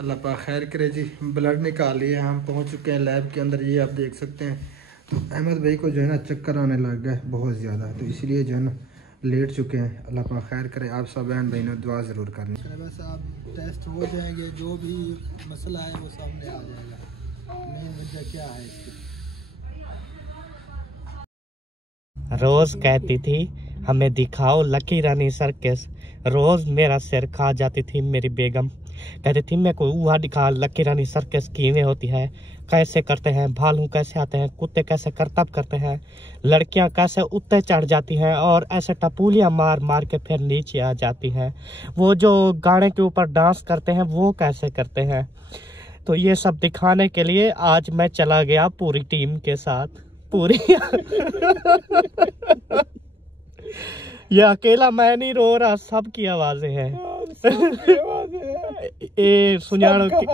अल्लाह पाक खैर करे जी। ब्लड निकाल लिए, हम पहुंच चुके हैं लैब के अंदर। ये आप देख सकते हैं। तो अहमद भाई को जो है ना चक्कर आने लग गया है बहुत ज़्यादा, तो इसलिए जो है ना लेट चुके हैं। अल्लाह पाक खैर करे। आप सब बहन भाई ने दुआ ज़रूर करनी। बस आप टेस्ट हो जाएंगे, जो भी मसला है वो सामने आ जाएगा। मेन वजह क्या है इसकी। रोज कहती थी हमें दिखाओ लकी रानी सर्कस। रोज मेरा सिर खा जाती थी मेरी बेगम। कहती थी मेरे को वहाँ दिखा लकी रानी सर्कस किਵੇਂ होती है, कैसे करते हैं, भालू कैसे आते हैं, कुत्ते कैसे करतब करते हैं, लड़कियां कैसे उत्ते चढ़ जाती हैं और ऐसे टपूलियां मार मार के फिर नीचे आ जाती हैं, वो जो गाने के ऊपर डांस करते हैं वो कैसे करते हैं। तो ये सब दिखाने के लिए आज मैं चला गया पूरी टीम के साथ। पूरी ये अकेला मैं नहीं रो रहा, सबकी आवाजें हैं। ये सुनियाड़ो की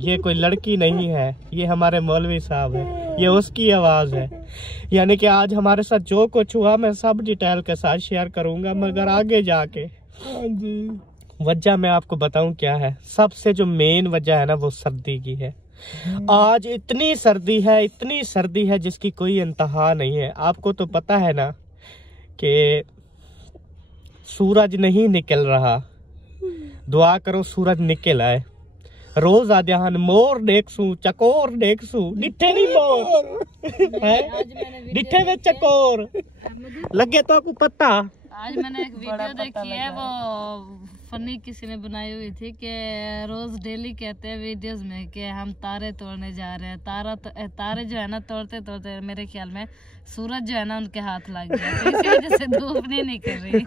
ये कोई लड़की नहीं है, ये हमारे मौलवी साहब है, ये उसकी आवाज है। यानी कि आज हमारे साथ जो कुछ हुआ मैं सब डिटेल के साथ शेयर करूंगा, मगर आगे जाके वजह मैं आपको बताऊं क्या है। सबसे जो मेन वजह है ना वो सर्दी की है। आज इतनी सर्दी है, इतनी सर्दी है जिसकी कोई इंतहा नहीं है। आपको तो पता है ना कि सूरज नहीं निकल रहा, दुआ करो सूरज निकल आए। रोज आद्यान मोर देखसू चकोर देखसू, डिठे नहीं मोर है, डिठे में चकोर लगे तो आपको पता। आज मैंने एक वीडियो देखी है, वो फनी किसी ने बनाई हुई थी कि रोज डेली कहते हैं वीडियोस में कि हम तारे तोड़ने जा रहे हैं। तारे जो है ना तोड़ते तोड़ते मेरे ख्याल में सूरज जो है ना उनके हाथ लग गया, तो इसी वजह से धूप नहीं निकल रही।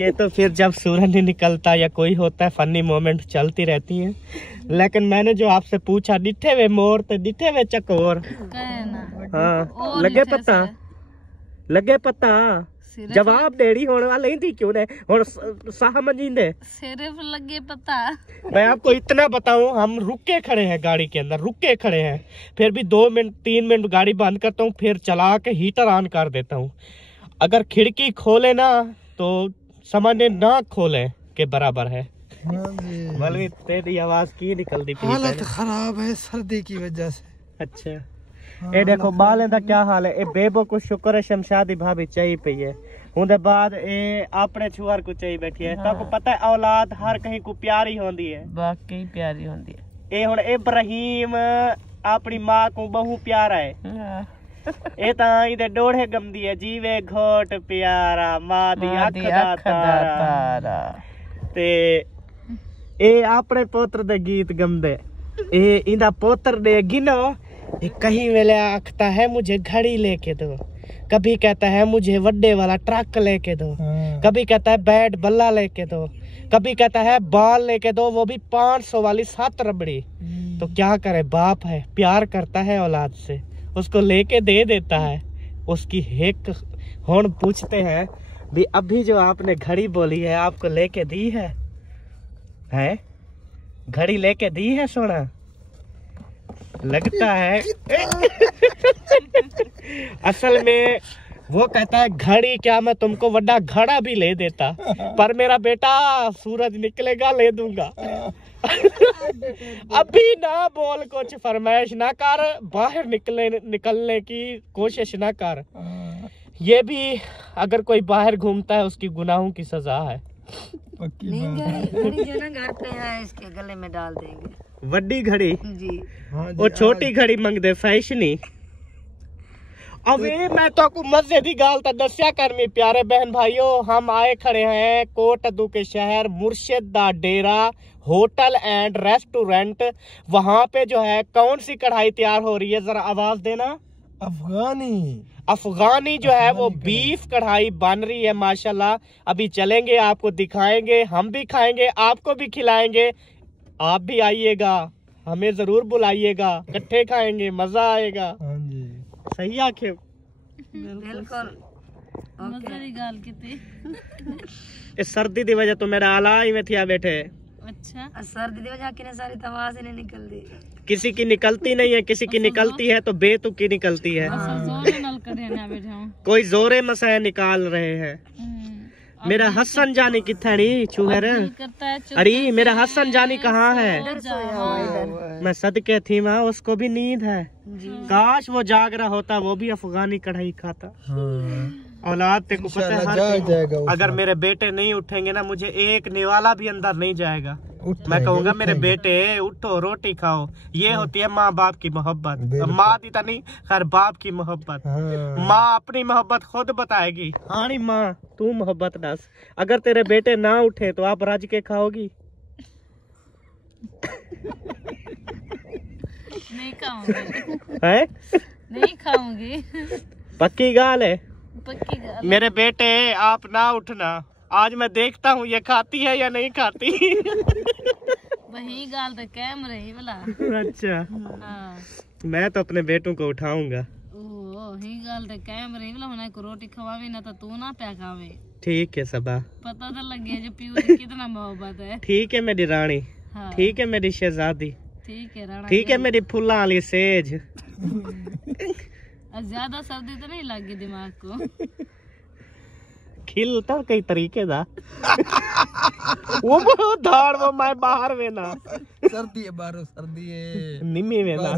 ये तो फिर जब सूरज नहीं निकलता या कोई होता है फनी मोमेंट चलती रहती हैं। लेकिन मैंने जो आपसे पूछा डिठे वे मोर तो डिठे वे चकोर, हाँ लगे पता, लगे पता जवाब देड़ी होने वाला ही थी क्यों ने और साहमजींदे सिर्फ लगे पता। मैं आपको इतना बताऊं, हम रुक के खड़े हैं गाड़ी के अंदर, रुक के खड़े हैं, फिर भी 2 मिनट 3 मिनट गाड़ी बंद करता हूं, फिर चला के हीटर ऑन कर देता हूं। अगर खिड़की खोले ना तो समझने ना खोले के बराबर है। मौलवी तेरी आवाज की निकलती पी हालत खराब है सर्दी की वजह से। अच्छा ये देखो बालें दा क्या हाल है। ए बेबो को शुक्र है शमशादी भाभी चाहिए पई है, उनके बाद ए अपने छुआर को चाहिए बैठी है। तो पता है औलाद हर कहीं को प्यारी होंदी है, बाकी प्यारी होंदी है। ए हुन इब्राहिम अपनी मां को बहु प्यारा है, ए ता इदे डोढ़े गमदी है, जीवे घोट प्यारा मां दी अख दा तारा। ते ए अपने पोत्र दे गीत गमदे, ए इंदा पोत्र दे गिनो कहीं वेले आखता है मुझे घड़ी लेके दो, कभी कहता है मुझे वड्डे वाला ट्रक लेके दो, कभी कहता है बैट बल्ला लेके दो, कभी कहता है बॉल लेके दो, वो भी 500 वाली 7 रबड़ी। तो क्या करे, बाप है प्यार करता है औलाद से, उसको लेके दे देता है। उसकी हिक होन पूछते हैं भी अभी जो आपने घड़ी बोली है आपको लेके दी है घड़ी लेके दी है सोना लगता है। असल में वो कहता है घड़ी क्या, मैं तुमको बड़ा घड़ा भी ले देता, पर मेरा बेटा सूरज निकलेगा ले दूंगा। अभी ना बोल, कुछ फरमाइश ना कर, बाहर निकलने की कोशिश ना कर। ये भी अगर कोई बाहर घूमता है उसकी गुनाहों की सजा है। घड़ी जो ना घर पे है इसके गले में डाल देंगे वड्डी घड़ी जी। वो छोटी घड़ी मंगदे फैशनी। अब ये मैं तो को मजे दी गाल ता दस्या करमी प्यारे बहन भाइयों, हम आए खड़े हैं कोटद्दू के शहर मुर्शिद दा डेरा होटल एंड रेस्टोरेंट। वहां पे जो है कौन सी कढ़ाई तैयार हो रही है, जरा आवाज देना। अफगानी जो है वो बीफ कढ़ाई बन रही है माशाल्लाह। अभी चलेंगे, आपको दिखाएंगे, हम भी खाएंगे, आपको भी खिलाएंगे। आप भी आइएगा, हमें जरूर बुलाइएगा, इकट्ठे खाएंगे, मजा आएगा। सही आखे बिल्कुल गाल इस सर्दी की वजह तो मेरा आला ही में थिया बैठे। अच्छा सर्दी की वजह की सारी आवाज नहीं निकलती, किसी की निकलती नहीं है, किसी की निकलती है तो बेतुकी निकलती है। कोई जोरे मसाया निकाल रहे हैं। मेरा हसन जानी किथड़ी छुहर। अरे मेरा हसन जानी कहाँ है? मैं सदके थी वहाँ, उसको भी नींद है। काश वो जाग रहा होता, वो भी अफगानी कढ़ाई खाता। औलाद तेको पता है, अगर मेरे बेटे नहीं उठेंगे ना, मुझे एक निवाला भी अंदर नहीं जाएगा। मैं कहूँगा मेरे बेटे उठो, रोटी खाओ। ये होती है माँ बाप की मोहब्बत। माँ दी नहीं, हर बाप की मोहब्बत। माँ अपनी मोहब्बत खुद बताएगी। हाँ नहीं माँ, तू मोहब्बत दस। अगर तेरे बेटे ना उठे तो आप रज के खाओगी? नहीं खाऊंगी। है? नहीं खाऊंगी। पक्की गाल है? पक्की गाल। मेरे बेटे आप ना उठना, आज मैं देखता हूँ ये खाती है या नहीं खाती। वही गाल तो कैम रही वाला। अच्छा हाँ। मैं तो अपने बेटों को उठाऊंगा। ही गाल तो कैम रही वाला, उन्हें को रोटी खवावी ना तो तू ना पे खावे। ठीक है सबा, पता तो लग गया जो पीऊ से कितना मोहब्बत है। ठीक है मेरी रानी। हाँ। ठीक है मेरी शहजादी। ठीक है राणा। ठीक है मेरी फुल्ला वाली सेज। ज्यादा सर्दी तो नहीं लगी दिमाग को? खिलता कई तरीके दा। वो धाड़ वो मैं बाहर वेना। सर्दी है बारो, सर्दी है। निमी वेंदा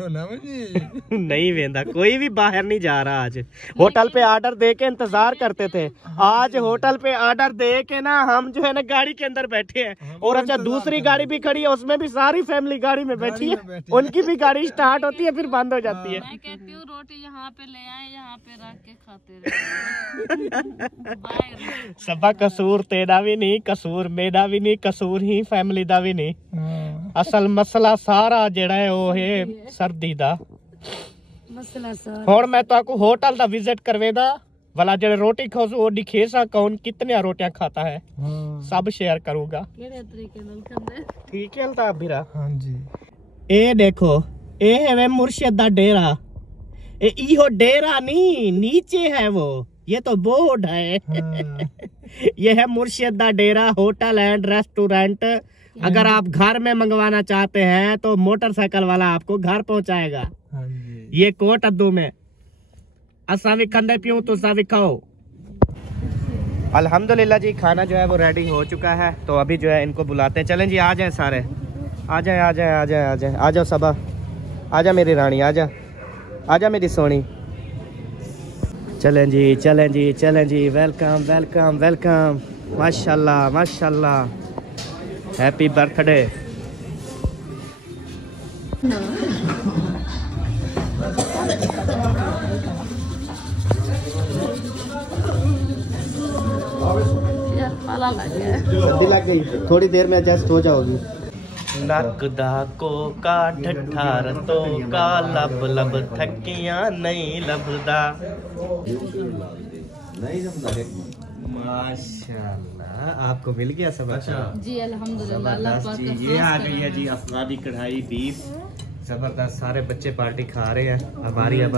नहीं वेंदा, कोई भी बाहर नहीं जा रहा। आज होटल पे ऑर्डर दे के इंतजार करते थे, आज होटल पे ऑर्डर दे के ना हम जो है ना गाड़ी के अंदर बैठे हैं। और अच्छा दूसरी गाड़ी भी खड़ी है, उसमें भी सारी फैमिली गाड़ी में बैठी है। उनकी भी गाड़ी स्टार्ट होती है फिर बंद हो जाती है। मैं कहती हूँ रोटी यहाँ पे ले आए, यहाँ पे रख के खाते रहे। सबा कसूर तेरा भी नहीं, कसूर मेरा भी नहीं, कसूर ही फैमिली दा भी नहीं। असल मसला सारा जेड़ा है वो है सर्दी दा मसला सर। और मैं तो होटल दा विजिट करवेदा वाला जेड़े रोटी खाओ वो दिखे सा कौन कितने रोटियां खाता है। सब शेयर करूंगा। केड़े तरीके नाल खांदे? ठीक है अल्ताफ भीरा। हाँ जी। ए देखो, ए है वे मुर्शिद दा डेरा। ए इहो डेरा नहीं, नीचे है वो, ये तो बोर्ड है। हाँ। ये है मुर्शिद दा डेरा होटल एंड रेस्टोरेंट। अगर आप घर में मंगवाना चाहते हैं तो मोटरसाइकिल वाला आपको घर पहुंचाएगा। हाँ जी। ये कोट अद्दू में असा भी खंदे पियूं तो सा भी खाओ। अल्हम्दुलिल्लाह जी, खाना जो है वो रेडी हो चुका है। तो अभी जो है इनको बुलाते हैं। चलें जी, आ जाए सारे, आ जाए आ जाए आ जाए आ जाए आ जाओ सबा, आ जा मेरी रानी, आ जा आ जा मेरी सोनी। चलें जी चलें जी चलें जी, वेलकम वेलकम वेलकम। माशाल्लाह माशाल्लाह, हैप्पी बर्थडे। सर्दी लग गई, थोड़ी देर में एडजस्ट हो जाओगी। नकदा को का ठठार तो का लब लब थकियां नहीं लभदा। माशाल्लाह, आपको मिल गया सब? अच्छा जी अल्हम्दुलिल्लाह। ये आ गई है जी अफगानी कढ़ाई बीफ, जबरदस्त। सारे बच्चे पार्टी खा रहे हैं। हमारी अब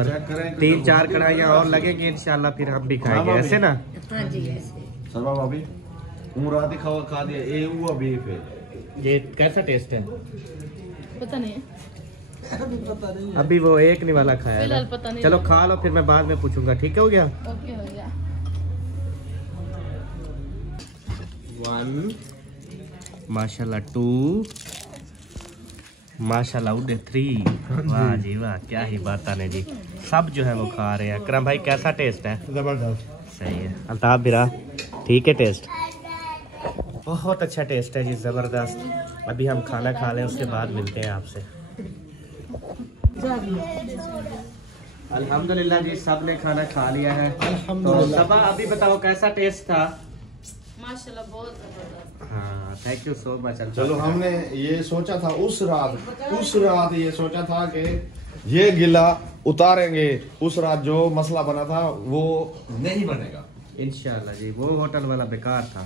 3-4 कढ़ाइयाँ और लगेंगी इंशाल्लाह, फिर हम भी खाएंगे, ऐसे ना? सरवा भाभी रात खावा खा दिया। ए हुआ बीफ है, ये कैसा टेस्ट है? पता नहीं, अभी वो एक नहीं वाला खाया फिलहाल पता नहीं। चलो खा लो, फिर मैं बाद में पूछूंगा। ठीक है, हो गया? ओके हो गया। 1 माशाल्लाह, 2 माशाल्लाह, उड़े 3। वाह जी वाह, क्या ही बात आने जी। सब जो है वो खा रहे हैं। अकरम भाई कैसा टेस्ट है? जबरदस्त, सही है। अल्ताफ बिरा ठीक है टेस्ट? बहुत अच्छा टेस्ट है जी, ज़बरदस्त। अभी हम खाना खा लें, उसके बाद मिलते हैं आपसे। अल्हम्दुलिल्लाह जी, सब ने खाना खा लिया है। अल्हम्दुलिल्लाह। सबा अभी बताओ कैसा टेस्ट था? माशाल्लाह बहुत जबरदस्त। हाँ, थैंक यू सो मच। चलो हमने ये सोचा था उस रात ये सोचा था कि ये गिला उतारेंगे। उस रात जो मसला बना था वो नहीं बनेगा इंशाल्लाह जी। वो होटल वाला बेकार था।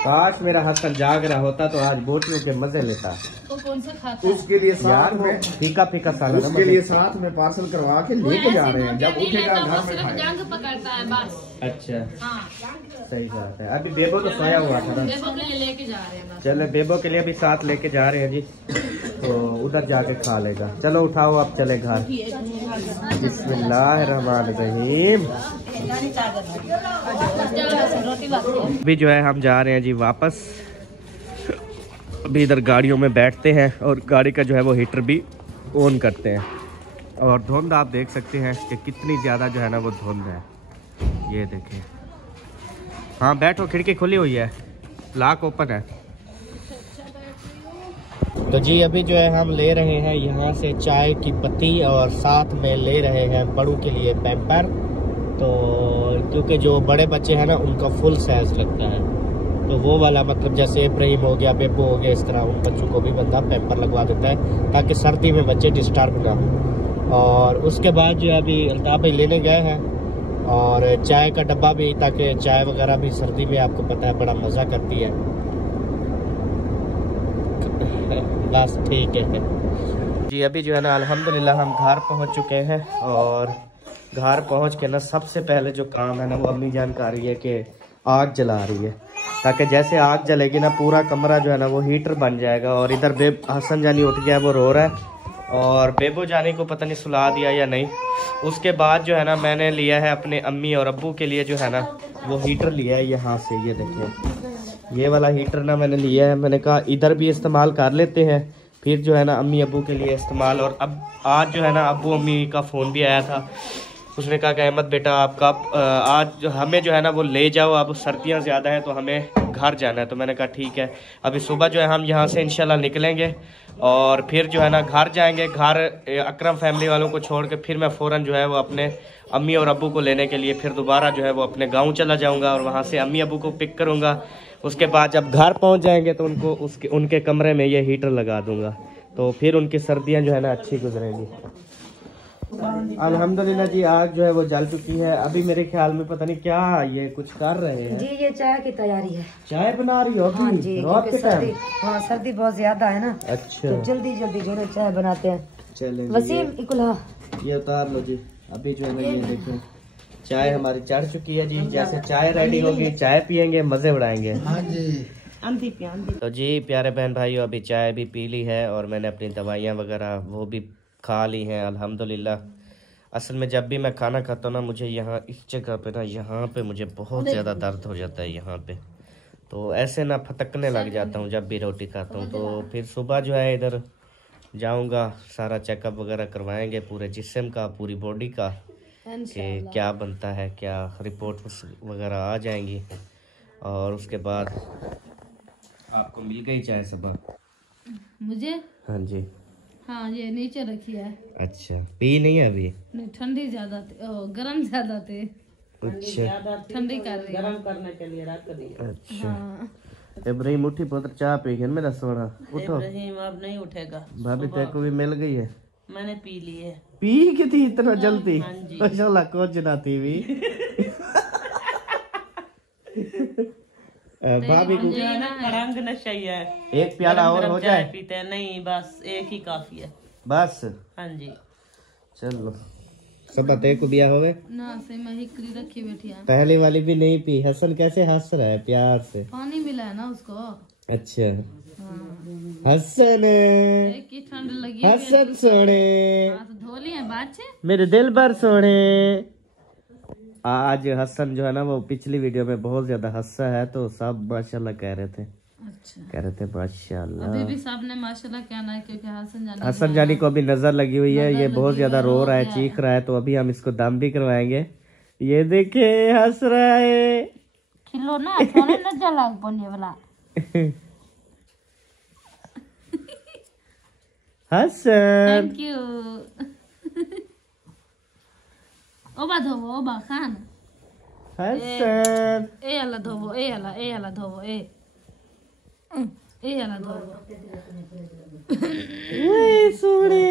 काश मेरा हसन जाग रहा होता तो आज बोटियों के मजे लेता। वो कौन सा खाता है? उसके लिए यार साथ में फीका फीका साला, उसके लिए साथ में पार्सल करवा के लेके जा रहे हैं। जब उठेगा घर में खाएगा। जंग पकड़ता है बस। अच्छा हाँ, सही बात है। अभी बेबो तो सोया हुआ था ना। बेबो के लिए लेके जा रहे हैं बस। चलो बेबो के लिए भी साथ लेके जा रहे हैं जी, तो उधर जाके खा लेगा। चलो उठाओ, अब चले घर। बिस्मिल्लाहिर्रहमानिर्रहीम। अभी जो है हम जा रहे हैं जी वापस। अभी इधर गाड़ियों में बैठते हैं और गाड़ी का जो है वो हीटर भी ऑन करते हैं। और धुंध आप देख सकते हैं कि कितनी ज़्यादा जो है ना वो धुंध है, ये देखें। हाँ बैठो, खिड़की खुली हुई है, लॉक ओपन है। तो जी अभी जो है हम ले रहे हैं यहाँ से चाय की पत्ती और साथ में ले रहे हैं बड़ों के लिए पैम्पर। तो क्योंकि जो बड़े बच्चे हैं ना उनका फुल साइज लगता है, तो वो वाला मतलब जैसे इब्राहिम हो गया, बेबू हो गया, इस तरह उन बच्चों को भी बंदा पैम्पर लगवा देता है ताकि सर्दी में बच्चे डिस्टर्ब ना हो। और उसके बाद जो है अभी अल्ताफ भाई लेने गए हैं और चाय का डब्बा भी, ताकि चाय वगैरह भी सर्दी में आपको पता है बड़ा मज़ा करती है। बस ठीक है जी। अभी जो है ना अल्हम्दुलिल्लाह हम घर पहुंच चुके हैं और घर पहुंच के ना सबसे पहले जो काम है ना वो अम्मी जान कर रही है कि आग जला रही है, ताकि जैसे आग जलेगी ना पूरा कमरा जो है ना वो हीटर बन जाएगा। और इधर हसन जानी उठ गया, वो रो रहा है और बेबो जानी को पता नहीं सुला दिया या नहीं। उसके बाद जो है ना मैंने लिया है अपने अम्मी और अब्बू के लिए जो है ना वो हीटर लिया है यहाँ से, ये देखिए ये वाला हीटर ना मैंने लिया है। मैंने कहा इधर भी इस्तेमाल कर लेते हैं, फिर जो है ना अम्मी अब्बू के लिए इस्तेमाल। और अब आज जो है ना अब्बू अम्मी का फ़ोन भी आया था, उसने कहा कि अहमद बेटा आपका आज हमें जो है ना वो ले जाओ, अब सर्दियाँ ज़्यादा हैं तो हमें घर जाना है। तो मैंने कहा ठीक है, अभी सुबह जो है हम यहाँ से इंशाल्लाह निकलेंगे और फिर जो है ना घर जाएंगे। घर अकरम फैमिली वालों को छोड़ के फिर मैं फ़ौरन जो है वो अपने अम्मी और अब्बू को लेने के लिए फिर दोबारा जो है वो अपने गाँव चला जाऊँगा और वहाँ से अम्मी अब्बू को पिक करूँगा। उसके बाद जब घर पहुँच जाएंगे तो उनको उनके कमरे में ये हीटर लगा दूँगा, तो फिर उनकी सर्दियाँ जो है ना अच्छी गुजरेंगी। अल्हम्दुलिल्लाह जी आग जो है वो जल चुकी है। अभी मेरे ख्याल में पता नहीं क्या ये कुछ कर रहे हैं जी, ये चाय की तैयारी है। चाय बना रही हो? हाँ जी, रात के टाइम? हाँ सर्दी बहुत ज्यादा है ना, अच्छा तो जल्दी जल्दी जो है चाय बनाते हैं। चले वसीम इकुला ये उतार लो जी। अभी जो है ना ये देखो चाय हमारी चढ़ चुकी है जी। जैसे चाय रेडी होगी चाय पियेंगे, मजे उड़ाएंगे। हाँ जी तो जी प्यारे बहन भाइयों अभी चाय भी पी ली है और मैंने अपनी दवाइयाँ वगैरह वो भी खा ली हैं अल्हम्दुलिल्लाह। असल में जब भी मैं खाना खाता हूँ ना मुझे यहाँ इस जगह पे ना यहाँ पे मुझे बहुत ज़्यादा दर्द हो जाता है यहाँ पे, तो ऐसे ना फटकने लग जाता हूँ जब भी रोटी खाता हूँ। तो फिर सुबह जो है इधर जाऊँगा, सारा चेकअप वगैरह करवाएंगे पूरे जिस्म का, पूरी बॉडी का, कि क्या बनता है, क्या रिपोर्ट वगैरह आ जाएंगी। और उसके बाद आपको मिल गई चाय सुबह? मुझे? हाँ जी। हाँ ये नीचे रखी है। अच्छा पी नहीं है अभी? नहीं ठंडी ज्यादा थे, गरम ज्यादा थे। अच्छा ठंडी कर रही है। गरम करने के लिए रख दी। अच्छा हाँ। इब्राहिम उठी पुत्र चाय पी गए मेरा सोना, उठो। इब्राहिम अब नहीं उठेगा। भाभी तेरे को भी मिल गई है? मैंने पी ली है। पी की थी इतना जल्दी? माशाल्लाह कुछ ना थी भी। भाभी को रंग नशा ही है। एक प्याला और हो जाए? पीते हैं नहीं, बस एक ही काफी है बस। हाँ जी चलो सब तेरे को बिया होवे ना से मैं हिकरी रखी बैठी है। पहले वाली भी नहीं पी। हसन कैसे हंस रहा है प्यार से? पानी मिला है ना उसको। अच्छा हाँ। हसन एक ही ठंड लगी है। हसन सोने हाँ, तो धो लिए बात से। मेरे दिल भर सोने। आज हसन जो है ना वो पिछली वीडियो में बहुत ज्यादा हंसा है, तो सब माशाल्लाह कह रहे थे। अच्छा कह रहे थे माशाल्लाह। अभी भी सबने माशाल्लाह कहना है क्योंकि हसन जानी को अभी नजर लगी हुई है, ये बहुत ज्यादा रो रहा है, चीख रहा है, तो अभी हम इसको दम भी करवाएंगे। ये देखे हंस रहा है। खिलो ना थोड़े नजर लाग पड़ने वाला। Hasan thank you. ओबा धोबो ओबा खान। हसन ए अला धोबो ए अला धोबो ए अला धोबो। ओए सोने।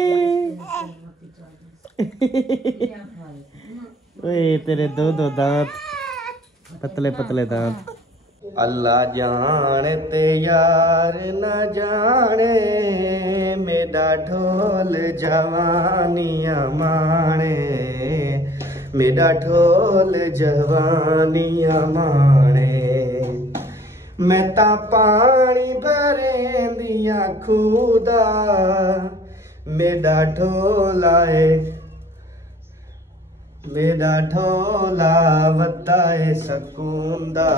ओए तेरे दो दांत, पतले पतले दांत। अल्लाह जाने ते यार न जाने, मेरा ढोल जवानियां माने, मेरा ढोल जवानियां माने। मैं ता पानी भरे दिया खुदा, मेरा ढोल आए मेरा ढोला वदाए सकून दा,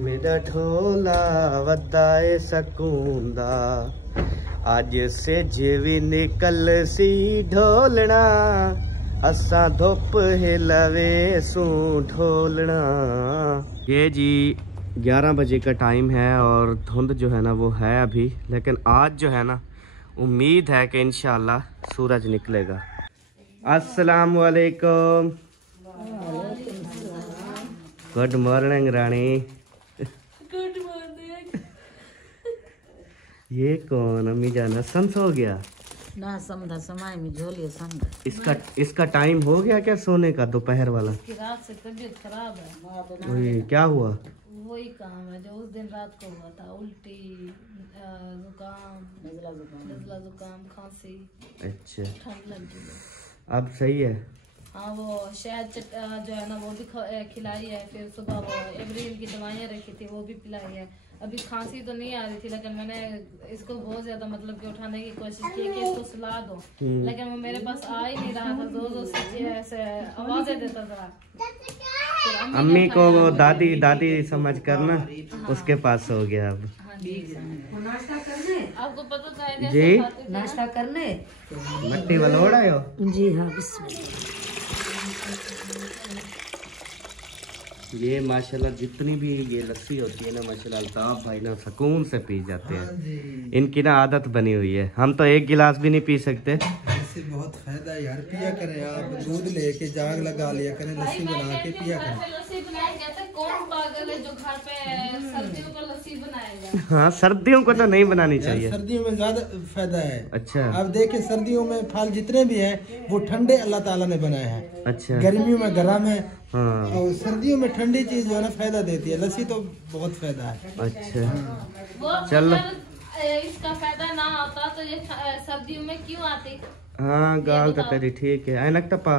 मेरा ढोला वदाए सकून दा, आज से जीवी निकल सी ढोलना, असा धुप हिलवे सू ढोलना। ये जी 11 बजे का टाइम है और धुंध जो है ना वो है अभी, लेकिन आज जो है ना उम्मीद है कि इंशाल्लाह सूरज निकलेगा। अस्सलाम वालेकुम। Good morning Rani. Good morning. ये कौन अम्मी जाना संस हो गया ना समझा समय में झोलिए समझा। इसका टाइम हो गया क्या सोने का दोपहर वाला? की रात से तबीयत खराब है। वही क्या हुआ? वही काम है जो उस दिन रात को हुआ था, उल्टी, जुकाम, नज़ला जुकाम, खांसी, अच्छा ठंड लग गई है। अब सही है? हाँ वो शहद जो है ना वो भी खिलाई है, फिर सुबह वो एवरील की दवाइयाँ रखी थी वो भी पिलाई है। अभी खांसी तो नहीं आ रही थी, लेकिन मैंने इसको बहुत ज्यादा मतलब कि उठाने की कोशिश की कि इसको सुला दो, लेकिन वो मेरे पास आ ही नहीं रहा था। जोर से ऐसे आवाजें देता था। अम्मी को वो दादी दादी समझ कर ना उसके पास हो गया अब। आपको पता था जी नाश्ता करने मट्टी वलोड़ा हो? जी हाँ बिस्मिल्लाह। ये माशाल्लाह जितनी भी ये लस्सी होती है ना माशाल्लाह अल्ताफ भाई ना सुकून से पी जाते हैं। इनकी ना आदत बनी हुई है, हम तो एक गिलास भी नहीं पी सकते। इससे बहुत फायदा यार, पिया करें आप, दूध लेके जाग लगा लिया करें, लस्सी बना के पिया करें। लस्सी बनाया गया था, कौन पागल है जो घर पे सर्दियों को लस्सी बनाएगा? हाँ सर्दियों को तो नहीं बनानी चाहिए, सर्दियों में ज्यादा फायदा है। अच्छा आप देखें सर्दियों में फल जितने भी हैं वो ठंडे अल्लाह ताला ने बनाए हैं। अच्छा गर्मियों में गर्म है, हाँ तो सर्दियों में ठंडी चीज जो है ना फायदा देती है। लस्सी तो बहुत फायदा है। अच्छा वो चलो। अगर इसका फायदा ना होता तो ये सर्दियों में क्यों आती? हाँ गाल तो तेरी ठीक है। ऐनक तो पा,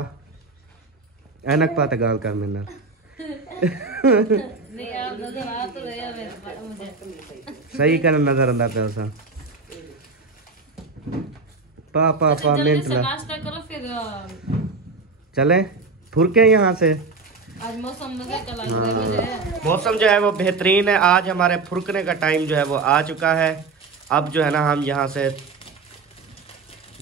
ऐनक पा तो गाल कर मेरा। नहीं आप नजर आ तो रहे हो मुझे। सही कर नजर अंदर पे उसा पा पा पा जल्दी मिनट से ला नाश्ता करो फिर चले फुरके यहाँ से। आज मौसम मजे का लग रहा है मुझे। मौसम जो है वो बेहतरीन है। आज हमारे फुरकने का टाइम जो है वो आ चुका है। अब जो है ना हम यहाँ से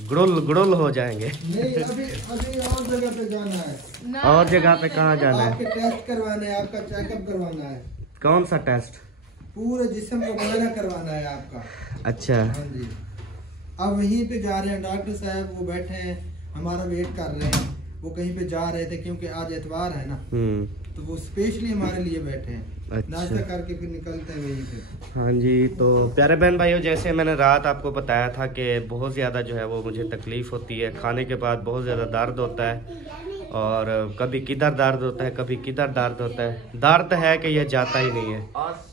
गुड़ुल गुड़ुल हो जाएंगे। नहीं अभी अभी और जगह पे जाना है। और जगह पे कहाँ जाना है? आपके टेस्ट करवाने हैं, आपका चेकअप करवाना है। कौन सा टेस्ट? पूरे जिस्म को मुआयना करवाना है आपका। अच्छा हाँ जी, अब वहीं पे जा रहे हैं। डॉक्टर साहब वो बैठे हैं, हमारा वेट कर रहे हैं। वो कहीं पे जा रहे थे क्योंकि आज एतवार है ना, तो वो स्पेशली हमारे लिए बैठे हैं। अच्छा। नाश्ता करके फिर निकलते हैं वहीं पे। हाँ जी, तो प्यारे बहन भाइयों, जैसे मैंने रात आपको बताया था कि बहुत ज़्यादा जो है वो मुझे तकलीफ़ होती है। खाने के बाद बहुत ज़्यादा दर्द होता है और कभी किधर दर्द होता है, कभी किधर दर्द होता है। दर्द है कि ये जाता ही नहीं है,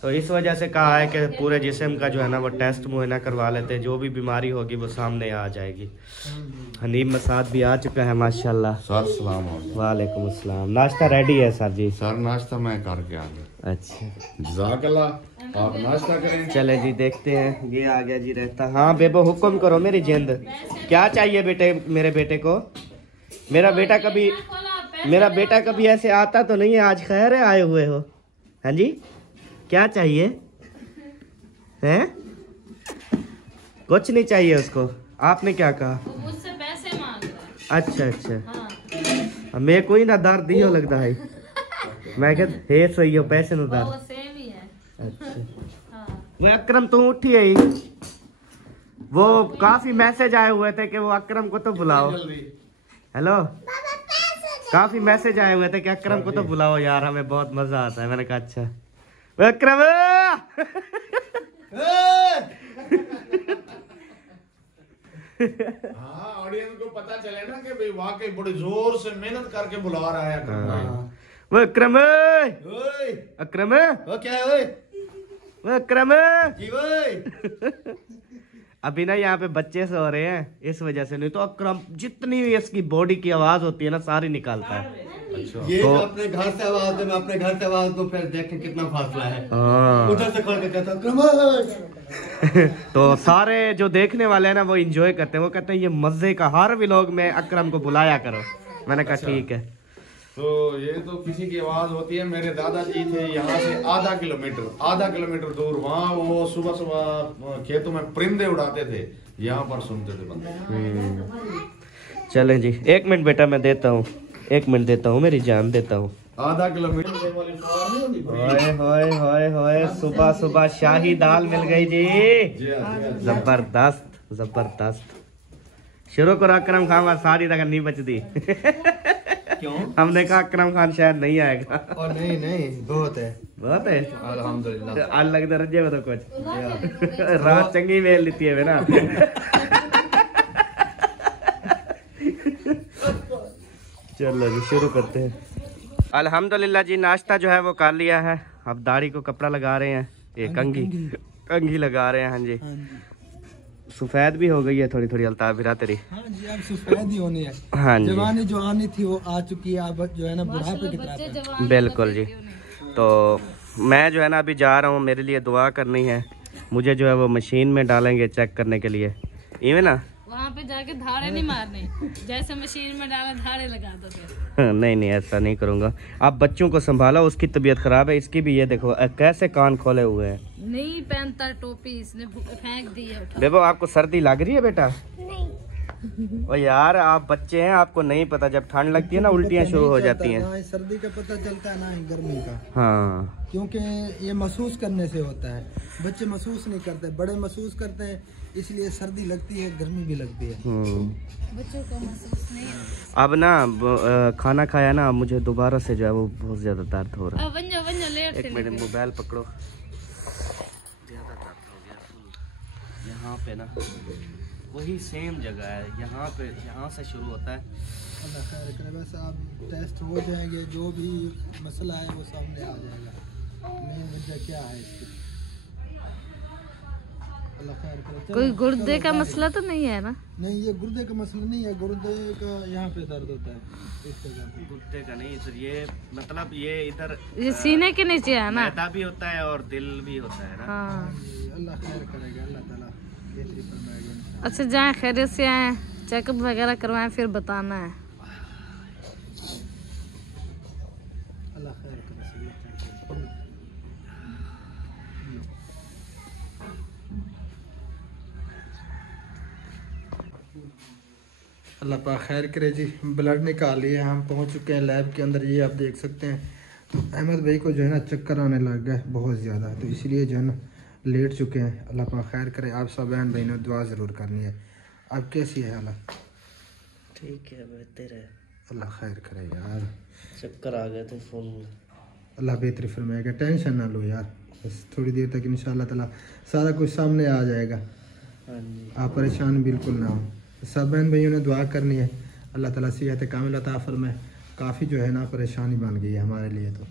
तो इस वजह से कहा है कि पूरे जिस्म का जो है ना वो टेस्ट मुआयना करवा लेते हैं। जो भी बीमारी होगी वो सामने आ जाएगी। हनीम मसाद भी आ चुका है माशाल्लाह। सर सलाम वालेकुम अस्सलाम। नाश्ता रेडी है सर जी? सर नाश्ता मैं करके आ गया। अच्छा जज़ाकल्लाह, आप नाश्ता करें। चले जी देखते हैं। ये आ गया जी रहता। हाँ बेबो हुक्म करो मेरी जिंद, क्या चाहिए बेटे? मेरे बेटे को, मेरा बेटा कभी ऐसे आता तो नहीं है, आज खैर है आए हुए हो। हाँ जी, क्या चाहिए? हैं? कुछ नहीं चाहिए उसको। आपने क्या कहा? मुझसे पैसे मांग रहा है। अच्छा अच्छा, हाँ। मैं कोई ना दार दियो लगता है। मैं कहता हे सही हो पैसे न दार। वो सेम ही है। अच्छा हाँ। वो अकरम तू उठी है? वो काफी मैसेज आए हुए थे कि वो अकरम को तो बुलाओ। हेलो, काफी मैसेज आए हुए थे कि अकरम को तो बुलाओ यार, हमें बहुत मजा आता है। मैंने कहा अच्छा। वो अकरम हाँ, ऑडियंस को पता चले ना कि भाई वाकई बड़ी जोर से मेहनत करके बुला रहा है अकरम भाई। वो अकरम, ओए अकरम, वो क्या है? ओए वो अकरम जी ओए। अभी ना यहाँ पे बच्चे सो रहे हैं इस वजह से, नहीं तो अकरम जितनी भी इसकी बॉडी की आवाज होती है ना सारी निकालता है। ये तो अपने घर से आवाज है, मैं अपने घर से आवाज को फिर देखें कितना फासला है। उधर से खोल के कहता हूं तो सारे जो देखने वाले हैं ना वो एंजॉय करते हैं। वो कहते हैं ये मजे का हर व्लॉग में अकरम को बुलाया करो। मैंने कहा ठीक है। तो ये तो किसी की आवाज होती है। मेरे दादाजी थे यहाँ से आधा किलोमीटर दूर, वहाँ वो सुबह सुबह खेतों में परिंदे उड़ाते थे, यहाँ पर सुनते थे बंदे। चलें जी, 1 मिनट बेटा मैं देता हूँ, 1 मिनट देता हूँ, मेरी जान देता हूँ। आधा किलोमीटर होए सुबह सुबह शाही दाल मिल गई जी, जबरदस्त जबरदस्त। शुरू करो अकरम खान, सारी तक नहीं बचती। क्यों? हमने कहा अकरम खान शायद नहीं आएगा। और नहीं बहुत है अल्हम्दुलिल्लाह। आज लगता रजे में तो कुछ रात चंगी मेल लेती है ना। चलो जी शुरू करते हैं। अल्हम्दुलिल्लाह जी, नाश्ता जो है वो कर लिया है। अब दाढ़ी को कपड़ा लगा रहे हैं, ये कंघी लगा रहे हैं। हाँ जी, सफेद भी हो गई है थोड़ी थोड़ी अल्ताबिरा तेरी। हाँ जी, अब सफेद ही होनी है। हाँ जी, जवानी जो आनी थी वो आ चुकी है, अब जो है ना बुढ़ापे की तरफ। बिल्कुल जी। तो मैं जो है ना अभी जा रहा हूँ, मेरे लिए दुआ करनी है। मुझे जो है वो मशीन में डालेंगे चेक करने के लिए, इवन ना वहाँ पे जाके धाड़े नहीं मारने, जैसे मशीन में डाला धाड़े लगा दो फिर। नहीं नहीं, ऐसा नहीं करूँगा। आप बच्चों को संभालो, उसकी तबीयत खराब है, इसकी भी ये देखो कैसे कान खोले हुए हैं। नहीं पहनता टोपी, इसने फेंक दी है उठा। देखो आपको सर्दी लग रही है बेटा? नहीं। ओ यार आप बच्चे हैं, आपको नहीं पता, जब ठंड लगती है ना उल्टियाँ शुरू हो जाती हैं। ना ही सर्दी का पता चलता है ना ही गर्मी का। हाँ, क्योंकि ये महसूस करने से होता है, बच्चे महसूस नहीं करते, बड़े महसूस करते हैं, इसलिए सर्दी लगती है, गर्मी भी लगती है। बच्चों को महसूस नहीं है। अब ना खाना खाया ना, मुझे दोबारा से जो है वो बहुत ज्यादा दर्द हो रहा है। वन्या लेट से 1 मिनट मोबाइल पकड़ो। ज्यादा दर्द हो गया फुल। यहाँ पे ना वही सेम जगह है, यहाँ पे यहाँ से शुरू होता है। अल्लाह खैर करे, बस आप टेस्ट हो जाएंगे, जो भी मसला है वो सामने आ जाएगा, मेन वजह क्या है इसकी। अल्लाह खैर करे। कोई गुर्दे का मसला तो नहीं है ना? नहीं, ये गुर्दे का मसला नहीं है, गुर्दे का यहाँ पे दर्द होता है, इस जगह। गुर्दे का नहीं सर, ये मतलब ये इधर ये सीने के नीचे है ना? मैदा भी होता है और दिल भी होता है ना। हाँ। अल्लाह खैर करेगा, अल्लाह ताला बेहतरी फरमाएगा। अच्छा जाए खैरियत से आए, चेकअप वगैरह करवाएं, फिर बताना है। अल्लाह खैर करे। अल्लाह पाक खैर करे जी। ब्लड निकाल लिए, हम पहुंच चुके हैं लैब के अंदर। ये आप देख सकते हैं, तो अहमद भाई को जो है ना चक्कर आने लग गया बहुत ज़्यादा, तो इसलिए जो है ना लेट चुके हैं। अल्लाह पाक खैर करे। आप सब बहन भाई ने दुआ ज़रूर करनी है। अब कैसी है हालत? ठीक है, बेहतर है। अल्लाह खैर करे यार, चक्कर आ गए थे फुल। अल्लाह बेहतरी फरमाएगा, टेंशन ना लो यार, बस थोड़ी देर तक इंशाअल्लाह ताला सारा कुछ सामने आ जाएगा। हाँ जी, आप परेशान बिल्कुल ना हो। सब बहन भाइयों ने दुआ करनी है, अल्लाह ताला सेहत कामिल अता फरमाए। काफ़ी जो है ना परेशानी बन गई है हमारे लिए तो।